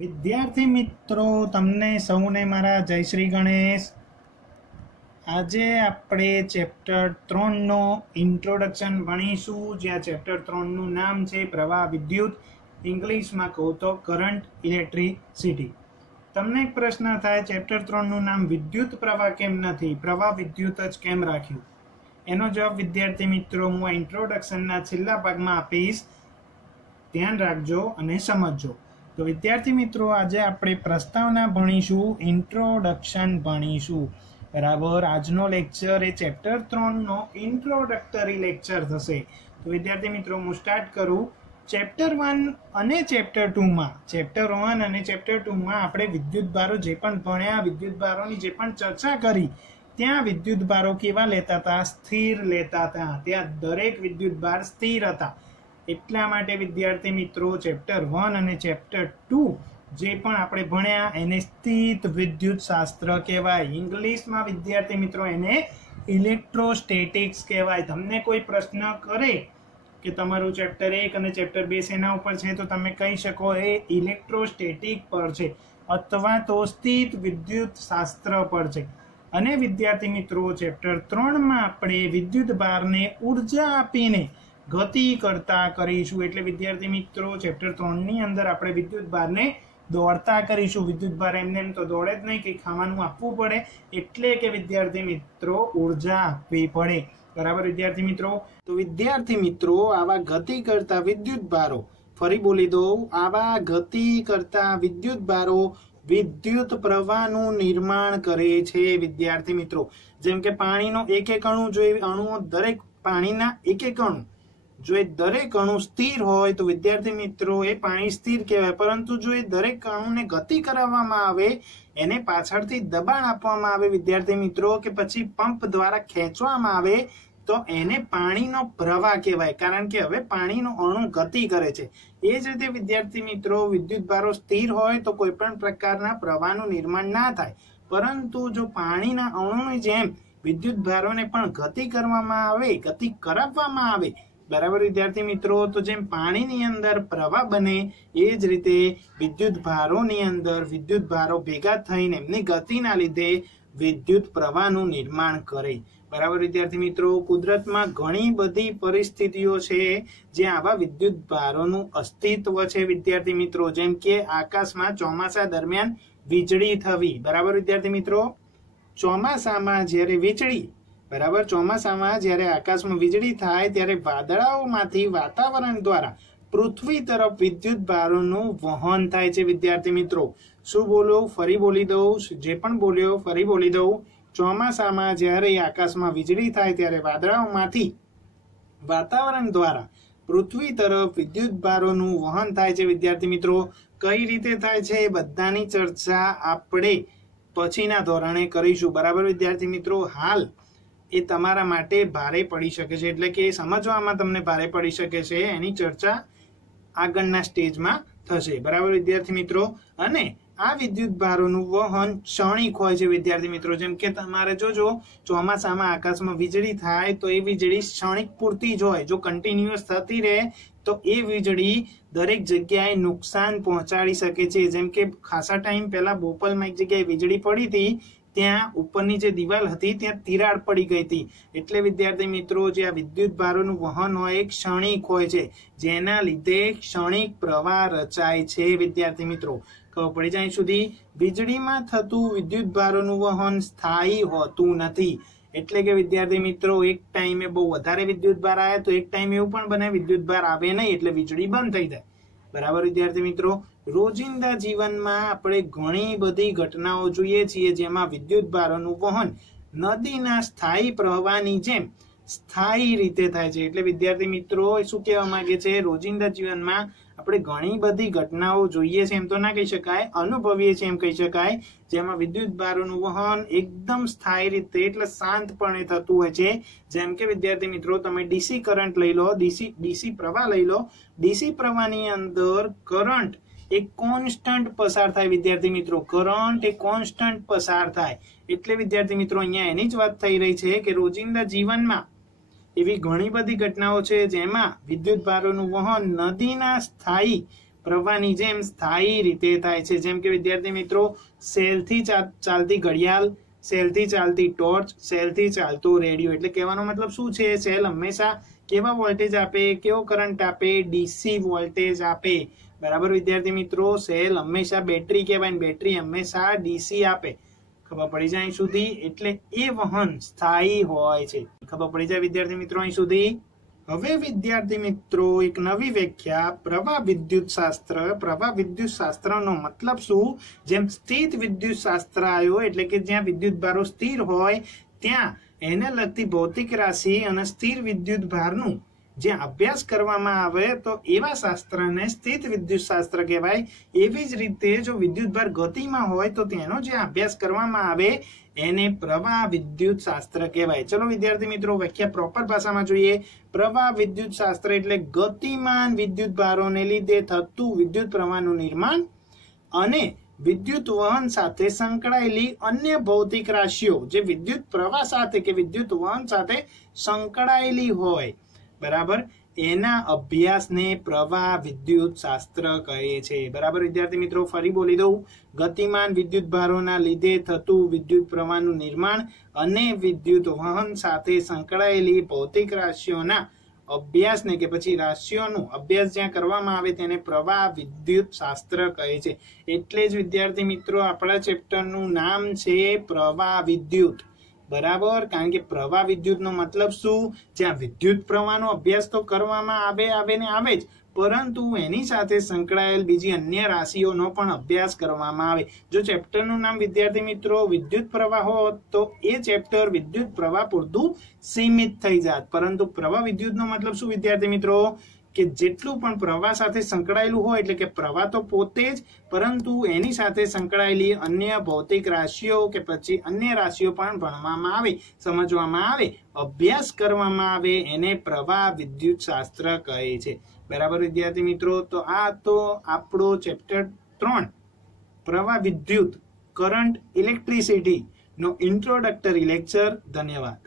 વિદ્યાર્થી મિત્રો, તમને સૌને મારા જય શ્રી ગણેશ. આજે આપણે ચેપ્ટર 3નો ઇન્ટ્રોડક્શન ભણીશું, જ્યાં ચેપ્ટર 3નું નામ છે પ્રવાહ વિદ્યુત, ઇંગ્લિશમાં કહો તો કરંટ ઇલેક્ટ્રિસિટી. તમને એક પ્રશ્ન થાય, ચેપ્ટર 3નું નામ વિદ્યુત પ્રવાહ કેમ નથી, પ્રવાહ વિદ્યુત જ કેમ રાખ્યું? એનો જવાબ વિદ્યાર્થી મિત્રો હું આ ઇન્ટ્રોડક્શનના છેલ્લા ભાગમાં આપીશ, ધ્યાન રાખજો અને સમજજો. તો વિદ્યાર્થી મિત્રો, આજે આપણે પ્રસ્તાવના ભણીશું, ઇન્ટ્રોડક્શન ભણીશું, બરાબર. આજનો લેક્ચર એ ચેપ્ટર 3નો ઇન્ટ્રોડક્ટરી લેક્ચર થશે. તો વિદ્યાર્થી મિત્રો હું સ્ટાર્ટ કરું. ચેપ્ટર 1 અને ચેપ્ટર 2માં આપણે વિદ્યુત ભારો જે પણ ભણ્યા, વિદ્યુત ભારોની જે પણ ચર્ચા કરી, ત્યાં વિદ્યુત ભારો કેવા લેતા હતા? સ્થિર લેતા હતા. ત્યાં દરેક વિદ્યુત ભાર સ્થિર હતા. એટલા માટે વિદ્યાર્થી મિત્રો ચેપ્ટર 1 અને ચેપ્ટર 2 જે પણ આપણે ભણ્યા એને સ્થિત વિદ્યુત શાસ્ત્ર કહેવાય. ઇંગ્લિશમાં વિદ્યાર્થી મિત્રો એને ઇલેક્ટ્રોસ્ટેટિક્સ કહેવાય. તમને કોઈ પ્રશ્ન કરે કે તમારું ચેપ્ટર 1 અને ચેપ્ટર 2 શેના ઉપર છે, તો તમે કહી શકો એ ઇલેક્ટ્રોસ્ટેટિક પર છે અથવા તો સ્થિત વિદ્યુત શાસ્ત્ર પર છે. અને વિદ્યાર્થી મિત્રો ચેપ્ટર 3માં આપણે વિદ્યુત ભારને ઉર્જા આપીને ગતિ કરતા કરીશું. એટલે વિદ્યાર્થી મિત્રો ચેપ્ટર 3ની અંદર આપણે વિદ્યુત ભારને દોડતા કરીશું. વિદ્યુત ભાર એમને એમ તો દોડે જ નહીં, કંઈ ખાવાનું આપવું પડે, એટલે કે વિદ્યાર્થી મિત્રો ઉર્જા આપવી પડે, બરાબર વિદ્યાર્થી મિત્રો. તો વિદ્યાર્થી મિત્રો આવા ગતિ કરતા વિદ્યુત ભારો, ફરી બોલી દઉં, આવા ગતિ કરતા વિદ્યુત ભારો વિદ્યુત પ્રવાહનું નિર્માણ કરે છે. વિદ્યાર્થી મિત્રો જેમ કે પાણીનો એક એક અણુ જોઈએ, અણુઓ દરેક પાણીના એક એક અણુ જો એ દરેક અણુ સ્થિર હોય તો વિદ્યાર્થી મિત્રો એ પાણી સ્થિર કહેવાય. પરંતુ જો એ દરેક અણુને ગતિ કરાવવામાં આવે, એને પાછળથી દબાણ આપવામાં આવે વિદ્યાર્થી મિત્રો, કે પછી પંપ દ્વારા ખેંચવામાં આવે, તો એને પાણીનો પ્રવાહ કહેવાય. કારણ કે હવે પાણીનો અણુ ગતિ કરે છે. એ જ રીતે વિદ્યાર્થી મિત્રો વિદ્યુત ભારો સ્થિર હોય તો કોઈ પણ પ્રકારના પ્રવાહનું નિર્માણ ના થાય. પરંતુ જો પાણીના અણુની જેમ વિદ્યુત ભારોને પણ ગતિ કરવામાં આવે, ગતિ કરાવવામાં આવે, બરાબર વિદ્યાર્થી મિત્રો, તો જેમ પાણીની અંદર પ્રવાહ બને એ જ રીતે વિદ્યુત ભારોની અંદર વિદ્યુત ભારો ભેગા થઈને એમની ગતિના લીધે વિદ્યુત પ્રવાહનું નિર્માણ કરે, બરાબર વિદ્યાર્થી મિત્રો. કુદરતમાં ઘણી બધી પરિસ્થિતિઓ છે જ્યાં આવા વિદ્યુત ભારોનું અસ્તિત્વ છે વિદ્યાર્થી મિત્રો. જેમ કે આકાશમાં ચોમાસા દરમિયાન વીજળી થવી, બરાબર વિદ્યાર્થી મિત્રો. ચોમાસામાં જ્યારે વીજળી, બરાબર, ચોમાસામાં જ્યારે આકાશમાં વીજળી થાય ત્યારે વાદળાઓમાંથી વાતાવરણ દ્વારા પૃથ્વી તરફ વિદ્યુત ભારોનું વહન થાય છે વિદ્યાર્થી મિત્રો. શું બોલ્યો? ફરી બોલી દઉં. જે પણ બોલ્યો ફરી બોલી દઉં. ચોમાસામાં જ્યારે આકાશમાં વીજળી થાય ત્યારે વાદળાઓમાંથી વાતાવરણ દ્વારા પૃથ્વી તરફ વિદ્યુત ભારોનું વહન થાય છે વિદ્યાર્થી મિત્રો. કઈ રીતે થાય છે એ બધાની ચર્ચા આપણે પછીના ધોરણે કરીશું, બરાબર વિદ્યાર્થી મિત્રો. હાલ એ તમારા માટે ભારે પડી શકે છે, એટલે કે સમજવામાં તમને ભારે પડી શકે છે. એની ચર્ચા આગળના સ્ટેજમાં થશે, બરાબર વિદ્યાર્થી મિત્રો. અને આ વિદ્યુત ભારોનું વહન ક્ષણિક હોય છે વિદ્યાર્થી મિત્રો. જેમ કે તમારે જોજો ચોમાસામાં આકાશમાં વીજળી થાય તો એ વીજળી ક્ષણિક પૂરતી જ હોય. જો કન્ટિન્યુઅસ થતી રહે તો એ વીજળી દરેક જગ્યાએ નુકસાન પહોંચાડી શકે છે. જેમ કે ખાસા ટાઈમ પહેલા બોપલમાં એક જગ્યાએ વીજળી પડી હતી, ત્યાં ઉપરની જે દિવાલ હતી ત્યાં તિરાડ પડી ગઈ હતી. એટલે વિદ્યાર્થી મિત્રો જે આ વિદ્યુત ભારોનું વહન હોય એ ક્ષણિક હોય છે, જેના લીધે ક્ષણિક પ્રવાહ રચાય છે વિદ્યાર્થી મિત્રો. ખબર પડી જાય સુધી વીજળીમાં થતું વિદ્યુત ભારોનું વહન સ્થાયી હોતું નથી. એટલે કે વિદ્યાર્થી મિત્રો એક ટાઈમે બહુ વધારે વિદ્યુત ભાર આવે તો એક ટાઈમ એવું પણ બને વિદ્યુત ભાર આવે નહીં એટલે વીજળી બંધ થઈ જાય, બરાબર વિદ્યાર્થી મિત્રો. રોજિંદા જીવનમાં આપણે ઘણી બધી ઘટનાઓ જોઈએ છીએ જેમાં વિદ્યુત ભારોનું વહન નદીના સ્થાયી પ્રવાહની જેમ સ્થાયી રીતે થાય છે. એટલે વિદ્યાર્થી મિત્રો શું કહેવા માંગે છે, રોજિંદા જીવનમાં આપણે ઘણી બધી ઘટનાઓ જોઈએ છે, એમ તો ના કહી શકાય, અનુભવીએ છીએ એમ કહી શકાય, જેમાં વિદ્યુત ભારોનું વહન એકદમ સ્થાયી રીતે એટલે શાંતપણે થતું હોય છે. જેમ કે વિદ્યાર્થી મિત્રો તમે ડીસી કરંટ લઈ લો, ડીસી પ્રવાહ લઈ લો. ડીસી પ્રવાહની અંદર કરંટ એક કોન્સ્ટન્ટ પસાર થાય વિદ્યાર્થી મિત્રો. કરંટ એક કોન્સ્ટન્ટ પસાર થાય એટલે વિદ્યાર્થી મિત્રો અહીંયા એની જ વાત થઈ રહી છે કે રોજિંદા જીવનમાં એવી ઘણી બધી ઘટનાઓ છે જેમાં વિદ્યુત ભારોનું વહન નદીના સ્થાયી પ્રવાહની જેમ સ્થાયી રીતે થાય છે. જેમ કે વિદ્યાર્થી મિત્રો, સેલથી ચાલતી ઘડિયાળ, સેલથી ચાલતી ટોર્ચ, સેલથી ચાલતો રેડિયો. એટલે કહેવાનો મતલબ શું છે? સેલ હંમેશા કેવા વોલ્ટેજ આપે, કેવો કરંટ આપે? ડીસી વોલ્ટેજ આપે. બરાબર વિદ્યાર્થી મિત્રો, સેલ હંમેશા બેટરી કહેવાય ને બેટરી હંમેશા ડીસી આપે. ખબર પડી જાય અહીં સુધી? એટલે એ વહન સ્થાયી હોય છે. ખબર પડી જાય વિદ્યાર્થી મિત્રો અહીં સુધી? હવે વિદ્યાર્થી મિત્રો, એક નવી વ્યાખ્યા, પ્રવાહ વિદ્યુત શાસ્ત્ર. પ્રવાહ વિદ્યુત શાસ્ત્રનો મતલબ શું? જેમ સ્થિત વિદ્યુત શાસ્ત્ર આવ્યો, એટલે કે જ્યાં વિદ્યુત ભારો સ્થિર હોય ત્યાં એને લગતી ભૌતિક રાશિ અને સ્થિર વિદ્યુત ભારનું જ્યાં અભ્યાસ કરવામાં આવે તો એવા શાસ્ત્રને સ્થિત વિદ્યુત શાસ્ત્ર કહેવાય. એવી જ રીતે જો વિદ્યુત ભાર ગતિમાં હોય તો તેનો જે અભ્યાસ કરવામાં આવે એને પ્રવાહ વિદ્યુત શાસ્ત્ર કહેવાય. ચલો વિદ્યાર્થી મિત્રો, વ્યાખ્યા પ્રોપર ભાષામાં જોઈએ. પ્રવાહ વિદ્યુત શાસ્ત્ર એટલે ગતિમાન વિદ્યુત ભારોને લીધે થતું વિદ્યુત પ્રવાહનું નિર્માણ અને વિદ્યુત વહન સાથે સંકળાયેલી અન્ય ભૌતિક રાશિઓ જે વિદ્યુત પ્રવાહ સાથે કે વિદ્યુત વહન સાથે સંકળાયેલી હોય, બરાબર, એના અભ્યાસને પ્રવાહ વિદ્યુત શાસ્ત્ર કહે છે. બરાબર વિદ્યાર્થી મિત્રો, ફરી બોલી દઉં. ગતિમાન વિદ્યુત ભારોના લીધે થતું વિદ્યુત પ્રવાહનું નિર્માણ અને વિદ્યુત વહન સાથે સંકળાયેલી ભૌતિક રાશિઓના અભ્યાસને કે પછી રાશિઓનો અભ્યાસ જ્યાં કરવામાં આવે તેને પ્રવાહ વિદ્યુત શાસ્ત્ર કહે છે. એટલે જ વિદ્યાર્થી મિત્રો, આપણા ચેપ્ટરનું નામ છે પ્રવાહ વિદ્યુત. બરાબર, કારણ કે પ્રવાહ વિદ્યુત નો મતલબ શું? જ્યાં વિદ્યુત પ્રવાહનો અભ્યાસ તો કરવામાં આવે ને આવે જ, પરંતુ એની સાથે સંકળાયેલ બીજી અન્ય રાશિઓનો પણ અભ્યાસ કરવામાં આવે. જો ચેપ્ટરનું નામ વિદ્યાર્થી મિત્રો વિદ્યુત પ્રવાહ હોત તો એ ચેપ્ટર વિદ્યુત પ્રવાહ પૂરતું સીમિત થઈ જાત. પરંતુ પ્રવાહ વિદ્યુતનો મતલબ શું વિદ્યાર્થી મિત્રો? કે જેટલું પણ પ્રવાહ સાથે સંકળાયેલું હોય, એટલે કે પ્રવાહ તો પોતે જ, પરંતુ એની સાથે સંકળાયેલી અન્ય ભૌતિક રાશિઓ કે પછી અન્ય રાશિઓ પણ ભણવામાં આવે, સમજવામાં આવે, અભ્યાસ કરવામાં આવે, એને પ્રવાહ વિદ્યુત શાસ્ત્ર કહે છે. બરાબર વિદ્યાર્થી મિત્રો, તો આ તો આપણો ચેપ્ટર 3 પ્રવાહ વિદ્યુત, કરંટ, ઇલેક્ટ્રિસિટી નો ઇન્ટ્રોડક્ટરી લેક્ચર. ધન્યવાદ.